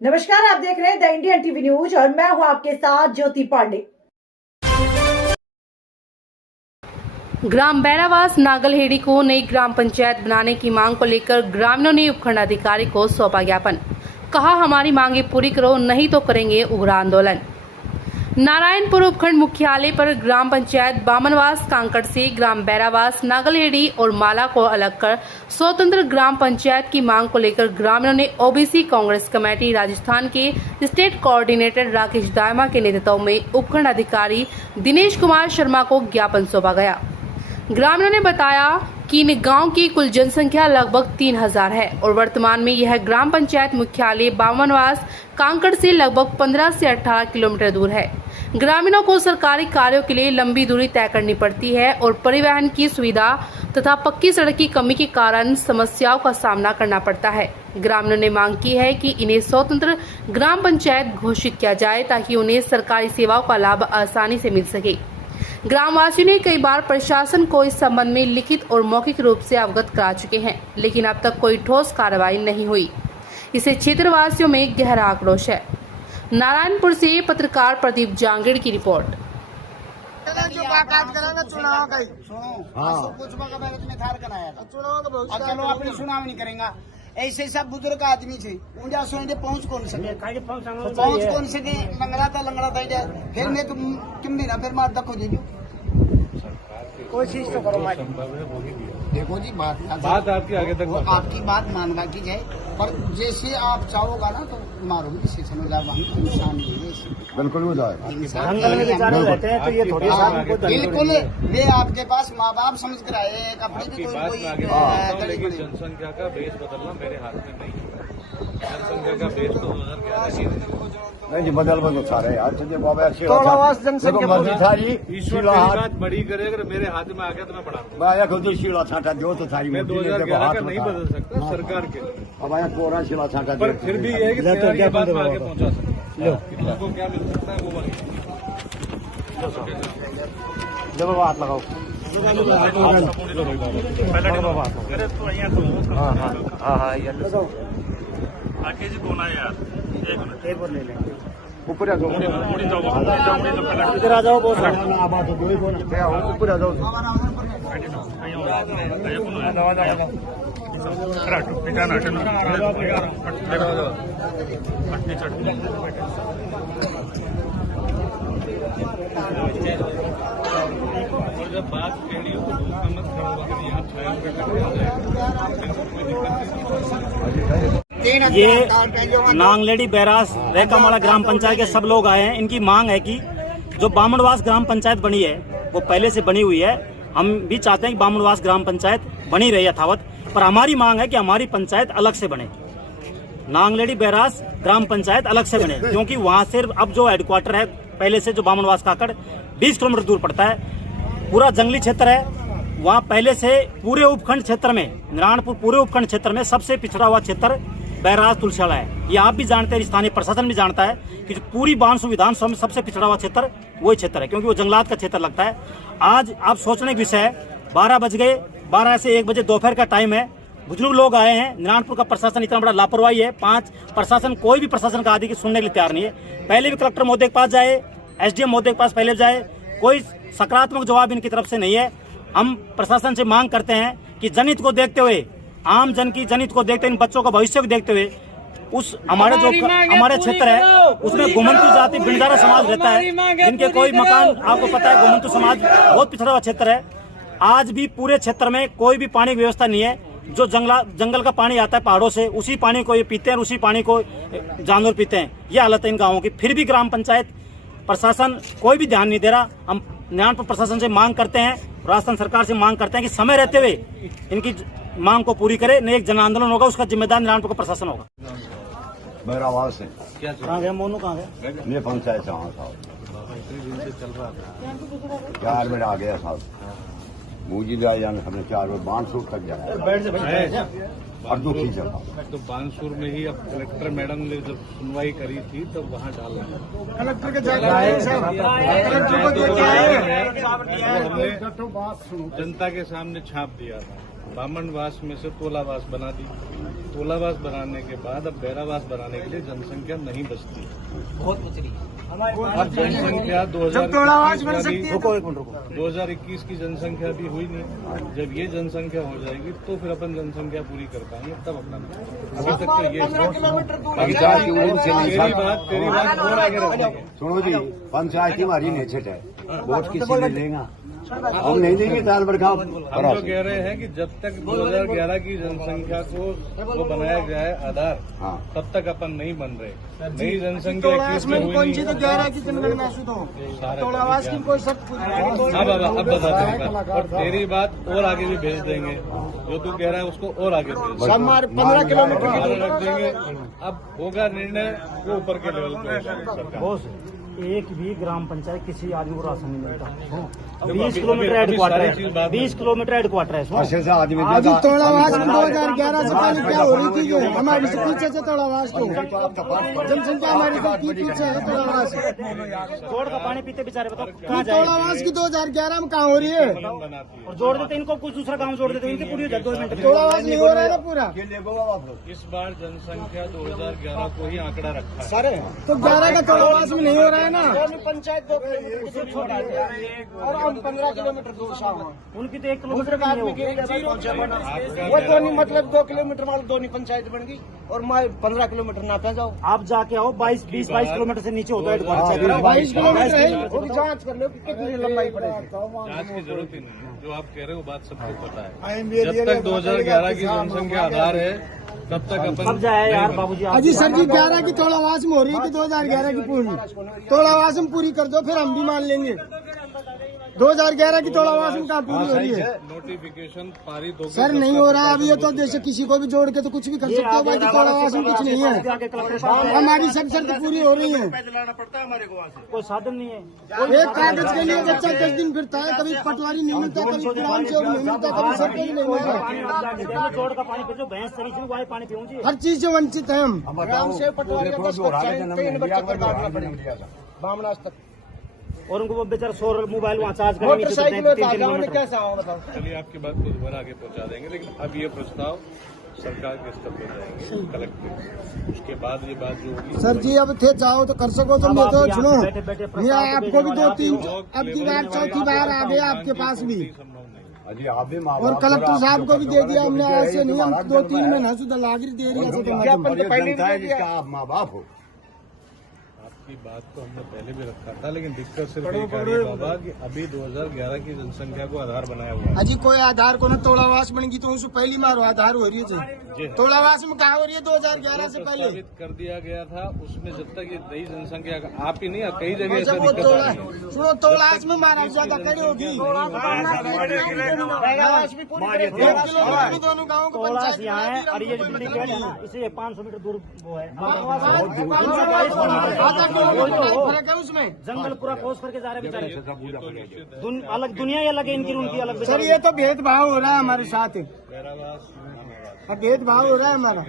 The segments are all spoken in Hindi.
नमस्कार, आप देख रहे हैं द इंडियन टीवी न्यूज और मैं हूं आपके साथ ज्योति पांडे। ग्राम बैरावास नागलहेड़ी को नई ग्राम पंचायत बनाने की मांग को लेकर ग्रामीणों ने उपखंड अधिकारी को सौंपा ज्ञापन। कहा, हमारी मांगे पूरी करो, नहीं तो करेंगे उग्र आंदोलन। नारायणपुर उपखंड मुख्यालय पर ग्राम पंचायत बामनवास कांकड़ से ग्राम बैरावास नागलहेड़ी और माला को अलग कर स्वतंत्र ग्राम पंचायत की मांग को लेकर ग्रामीणों ने ओबीसी कांग्रेस कमेटी राजस्थान के स्टेट कोऑर्डिनेटर राकेश दायमा के नेतृत्व में उपखंड अधिकारी दिनेश कुमार शर्मा को ज्ञापन सौंपा गया। ग्रामीणों ने बताया कि इन गांव की कुल जनसंख्या लगभग 3000 है और वर्तमान में यह ग्राम पंचायत मुख्यालय बामनवास कांकड़ से लगभग 15 से 18 किलोमीटर दूर है। ग्रामीणों को सरकारी कार्यों के लिए लंबी दूरी तय करनी पड़ती है और परिवहन की सुविधा तथा पक्की सड़क की कमी के कारण समस्याओं का सामना करना पड़ता है। ग्रामीणों ने मांग की है कि इन्हें स्वतंत्र ग्राम पंचायत घोषित किया जाए ताकि उन्हें सरकारी सेवाओं का लाभ आसानी से मिल सके। ग्रामवासियों ने कई बार प्रशासन को इस संबंध में लिखित और मौखिक रूप से अवगत करा चुके हैं, लेकिन अब तक कोई ठोस कार्रवाई नहीं हुई। इससे क्षेत्रवासियों में गहरा आक्रोश है। नारायणपुर से पत्रकार प्रदीप जांगीड़ की रिपोर्ट। चुनाव नहीं करेगा, ऐसे सब बुजुर्ग आदमी थे उनका सोने पहुंच कौन सके लंगड़ा था फिर मैं तुम भी ना फिर मार दखो दे कोशिश तो करो। देखो जी, बात आपकी आगे तक आपकी बात मानना की जाए, पर जैसे आप चाहोगा ना तो मारोगे जिससे समझ आप इंसान बिल्कुल हो जाएगा। बिल्कुल वे आपके पास माँ बाप समझ कर आए, अपनी भी कोई जनसंख्या का बेस बदलना मेरे हाथ में नहीं है। जनसंख्या का बेस 2011 नहीं जी, बदल सारे यार बाबा अच्छी ईश्वर बात बड़ी करे, अगर मेरे हाथ में आ गया तो मैं बढ़ा खुद शीला छाटा दो तो सारी मैं 2011 का नहीं बदल सकता सरकार के, अब आया कोरा शीला छाटा पर फिर भी ये कि सरकार बात में आगे पहुंचा सकते हैं। लोगों को क्या मिल सकता है वो जब बात लगाओ आके जी कौन आया यार, एक बार ले लेंगे ऊपर आ जाओ, इधर आ जाओ, बहुत ऊपर आ जाओ। जब बात कही हो तो मत खड़ा यहाँ ये नांगलेड़ी बैरास रेकामाला ग्राम पंचायत के सब लोग आए हैं। इनकी मांग है कि जो बामनवास ग्राम पंचायत बनी है वो पहले से बनी हुई है। हम भी चाहते हैं कि बामनवास ग्राम पंचायत बनी रहे यथावत, पर हमारी मांग है कि हमारी पंचायत अलग से बने, नांगलेड़ी बैरास ग्राम पंचायत अलग से बने, क्योंकि वहाँ से अब जो हेडक्वार्टर है पहले से जो बामनवास काकड़ 20 किलोमीटर दूर पड़ता है, पूरा जंगली क्षेत्र है। वहाँ पहले से पूरे उपखंड क्षेत्र में, नारायणपुर पूरे उपखंड क्षेत्र में सबसे पिछड़ा हुआ क्षेत्र बैरास तुलसीवाड़ा है। ये आप भी जानते हैं, स्थानीय प्रशासन भी जानता है कि जो पूरी बानसु विधानसभा में सबसे पिछड़ा हुआ क्षेत्र वही क्षेत्र है, क्योंकि वो जंगलात का क्षेत्र लगता है। आज आप सोचने का विषय है, 12 बज गए, 12 से 1 बजे दोपहर का टाइम है, बुजुर्ग लोग आए हैं। नारायणपुर का प्रशासन इतना बड़ा लापरवाही है, 5 प्रशासन कोई भी प्रशासन का आदि सुनने के लिए तैयार नहीं है। पहले भी कलेक्टर महोदय के पास जाए, SDM महोदय के पास पहले जाए, कोई सकारात्मक जवाब इनकी तरफ से नहीं है। हम प्रशासन से मांग करते हैं कि जनहित को देखते हुए, आम जन की जनहित को देखते हुए, इन बच्चों का भविष्य को देखते हुए, उस हमारे क्षेत्र है उसमें घुमंतु जाति बिंदारा समाज रहता है, जिनके कोई मकान, आपको पता है घुमंतु समाज बहुत पिछड़ा हुआ क्षेत्र है। आज भी पूरे क्षेत्र में कोई भी पानी की व्यवस्था नहीं है। जो जंगल का पानी आता है पहाड़ों से, उसी पानी को ये पीते हैं, उसी पानी को जानवर पीते हैं। ये हालत है इन गाँवों की। फिर भी ग्राम पंचायत प्रशासन कोई भी ध्यान नहीं दे रहा। हम नारायणपुर प्रशासन से मांग करते हैं, राजस्थान सरकार से मांग करते हैं कि समय रहते हुए इनकी मांग को पूरी करे, नहीं एक जन आंदोलन होगा, उसका जिम्मेदार नारायणपुर का प्रशासन होगा। मेरा आवाज से कहाँ गया मोनू, कहाँ गया? ये पंचायत से वहाँ साहब यार मेरा आ गया साहब, मुझे भी आया हमने 4 बार बानसूर तक जाया और दुखी जगह। तो बानसूर में ही अब कलेक्टर मैडम ने जब सुनवाई करी थी तब वहाँ डाला कलेक्टर के जनता के सामने छाप दिया था। बामनवास में से तोलावास बना दी, तोलावास बनाने के बाद अब बैरावास बनाने के लिए जनसंख्या नहीं बचती। बहुत बच रही है। अब जनसंख्या 2021 की जनसंख्या भी हुई नहीं। जब ये जनसंख्या हो जाएगी तो फिर अपन जनसंख्या पूरी कर पाएंगे, तब अपना अभी तक तो ये पंचायत की उड़न से नहीं तेरी बात और आगे रखेंगे। सुनो जी, पंचायत की हमारी नेचर है, वोट किसी ने लेगा, हम नहीं देंगे दाल बड़का। हम तो कह रहे हैं कि जब तक 2011 की जनसंख्या को वो बनाया गया है आधार, हाँ। तब तक अपन नहीं बन रहे। नई जनसंख्या 21 में हुई नहीं। अब बताते हैं और तेरी बात और आगे भी भेज देंगे। जो तू कह रहा है उसको और आगे भेज 15 किलोमीटर रख देंगे। अब होगा निर्णय वो ऊपर के लेवल पे सरकार। बॉस, एक भी ग्राम पंचायत किसी आदमी को राशन नहीं मिलता। 20 किलोमीटर हेडक्वार्टर है, 20 किलोमीटर हेडक्वार्टर है। अच्छे से आदमी अभी तोड़ावास 2011 से पहले क्या हो रही थी, जो हमारी से पीछे से तोड़ावास को जनसंख्या हमारी से पीछे है तोड़ावास। जोड़ का पानी पीते बेचारे, बताओ कहाँ जाए। तोड़ावास की 2011 में कहाँ हो रही है? बनाती और जोड़ देते इनको, कुछ दूसरा गांव जोड़ देते इनकी पूरी हो जाए 2 मिनट। तोड़ावास नहीं हो रहा है ना पूरा। है। इस बार जनसंख्या 2011 को ही आंकड़ा रखा है। सर तो 11 का तोड़ावास में नहीं हो रहा है ना। पंचायत 2 किलोमीटर से छोटा है और हम 15 किलोमीटर दूर से उनकी तो 1 किलोमीटर भी नहीं होगी। वो दोनों मतलब 2 किलोमीटर वाली दोनों पंचायत बन गई और मैं 15 किलोमीटर ना पे जाओ। आप जाके आओ 22 किलोमीटर से नीचे होता है हेडक्वार्टर। 22 किलोमीटर है, वो भी जांच कर लो कि कितनी लंबाई पड़ेगी। जांच की जरूरत ही नहीं है। जो आप कह रहे हो बात सबको पता है। जब तक 2011 की जनसंख्या आधार है तब तक अपन कब जाए यार बाबूजी। अजी सर जी 11 की तोड़ावास में हो रही है कि 2011 की पूरी तोड़ावास में पूरी कर दो, फिर हम भी मान लेंगे। 2011 की तोड़ावास में कहाँ पूरी हो रही है? नोटिफिकेशन पारित हो सर नहीं हो रहा है अभी। ये तो जैसे किसी को भी जोड़ के तो कुछ भी कर सकते हो, बाकी तोड़ावास में कुछ नहीं है। हमारी सब शर्त पूरी हो रही है। कोई साधन नहीं है। एक कागज के लिए बच्चा 10 दिन फिरता है, कभी पटवारी नहीं मिलता, कभी ग्राम सेवक नहीं मिलता, कभी सरपंच नहीं मिलता। जोड़ का पानी पीछो, भैंस तरी से वो पानी पीऊंगी। हर चीज से वंचित है हम। ग्राम से पटवारी बामनास तक और उनको वो बेचारा 100 मोबाइल वहाँ चार्ज करने मोटरसाइकिल कैसा हो बताओ। चलिए आपकी बात को दोबारा आगे पहुंचा देंगे, लेकिन अब ये प्रस्ताव सरकार के स्तर पर जाएंगे कलेक्टर, उसके बाद ये बात जो होगी। सर जी अब थे चाहो तो कर सको तुम, तो सुनो मैं आपको भी 2-3 अब की बार चौथी बार आ गया आपके पास भी, अजी आप भी माँ और कलेक्टर साहब को भी दे दिया हमने। ऐसे नहीं हम 2-3 महीना सुधा लागरी दे रही है। आप माँ बाप हो। आपकी बात तो हमने पहले भी रखा था, लेकिन दिक्कत सिर्फ एक आ रही है बाबा कि अभी 2011 की जनसंख्या को आधार बनाया हुआ है। अजी कोई आधार को ना तोड़ावास बनेगी तो उसको पहली मारो आधार हो रही है। तोड़ावास में कहा हो रही है 2011 से पहले प्रस्तावित कर दिया गया था, उसमें जब तक ये नई जनसंख्या आप ही नहीं, कई जगह ऐसा जब वो दिक्कत आ रही है। सुनो तोड़ावास में मारा ज्यादा कड़ी होगी। दोनों गाँव को तोलास यहाँ है और ये बिल्डिंग है ना, इसे 500 मीटर दूर वो है। फर्क है उसमें। जंगल पूरा क्रॉस करके जा रहे बेचारे। अलग दुनिया ही अलग है इनकी, उनकी अलग। सर ये तो भेदभाव हो रहा है हमारे साथ, बैरावास अब भेदभाव हो रहा है हमारा।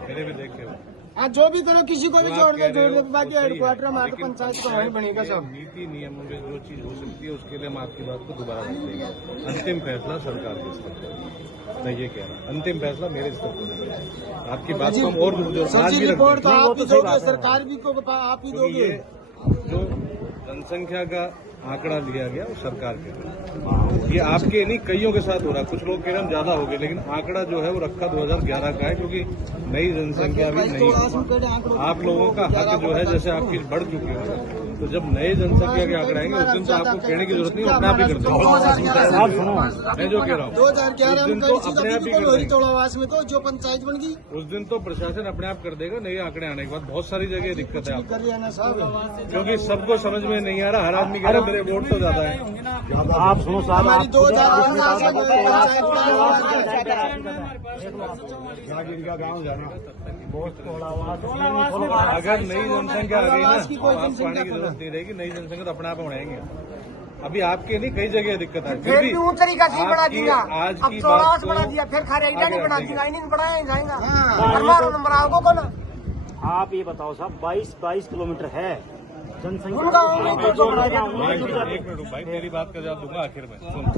मेरे भी देखे हो। आज जो भी करो किसी को भी जोड़ दे, बाकी हेडक्वार्टर हमारे पंचायत को वहीं बनेगा सब। नीति नियमों में जो चीज हो सकती है उसके लिए हम आपकी बात को दोबारा रख देंगे। अंतिम फैसला सरकार के स्तर पर, मैं ये कह रहा हूँ, अंतिम फैसला मेरे स्तर पर नहीं है। आपकी बात को हम और सर जी रिपोर्ट तो आप ही दोगे, सरकार भी को आप ही दोगे। ये जो जनसंख्या का आंकड़ा लिया गया वो सरकार के लिए, ये आपके नहीं कईयों के साथ हो रहा है। कुछ लोग कह रहे हम ज्यादा हो गए, लेकिन आंकड़ा जो है वो रखा 2011 का है, क्योंकि नई जनसंख्या भी नहीं है। आप लोगों का हक जो है जैसे आपकी बढ़ चुकी है, तो जब नए जनसंख्या के आंकड़े आएंगे उस दिन तो आपको कहने की जरूरत नहीं, अपने आप ही कर देंगे। मैं जो कह रहा हूँ 2011 में अपने आप ही कर देंगे। तोड़ावास में तो जो पंचायत बन गई उस दिन तो प्रशासन अपने आप कर देगा। नए आंकड़े आने के बाद बहुत सारी जगह दिक्कत है आपको, कर लेना साहब, क्योंकि सबको समझ में नहीं आ रहा। हर आदमी कह रहा मेरे वोट तो ज्यादा है। आप सुनो साहब, हमारी 2011 से इनका गाँव जाना अगर नई जनसंख्या आ गई ना तो आपको आने की जरूरत नहीं रहेगी। नई जनसंख्या तो अपने आप बढ़ाएंगे। अभी आपके नहीं कई जगह दिक्कत है, फिर भी तरीका से बढ़ा दिया। आज अब की तोड़ावास बात बढ़ा को दिया, फिर खरेड़ा नहीं बढ़ा दिया, नहीं बढ़ाया जाएगा। नंबर आओगे को ना। आप ये बताओ साहब, 22 किलोमीटर है जनसंख्या। उनका एक मिनट भाई, तेरी बात का जवाब दूंगा आखिर में। सुन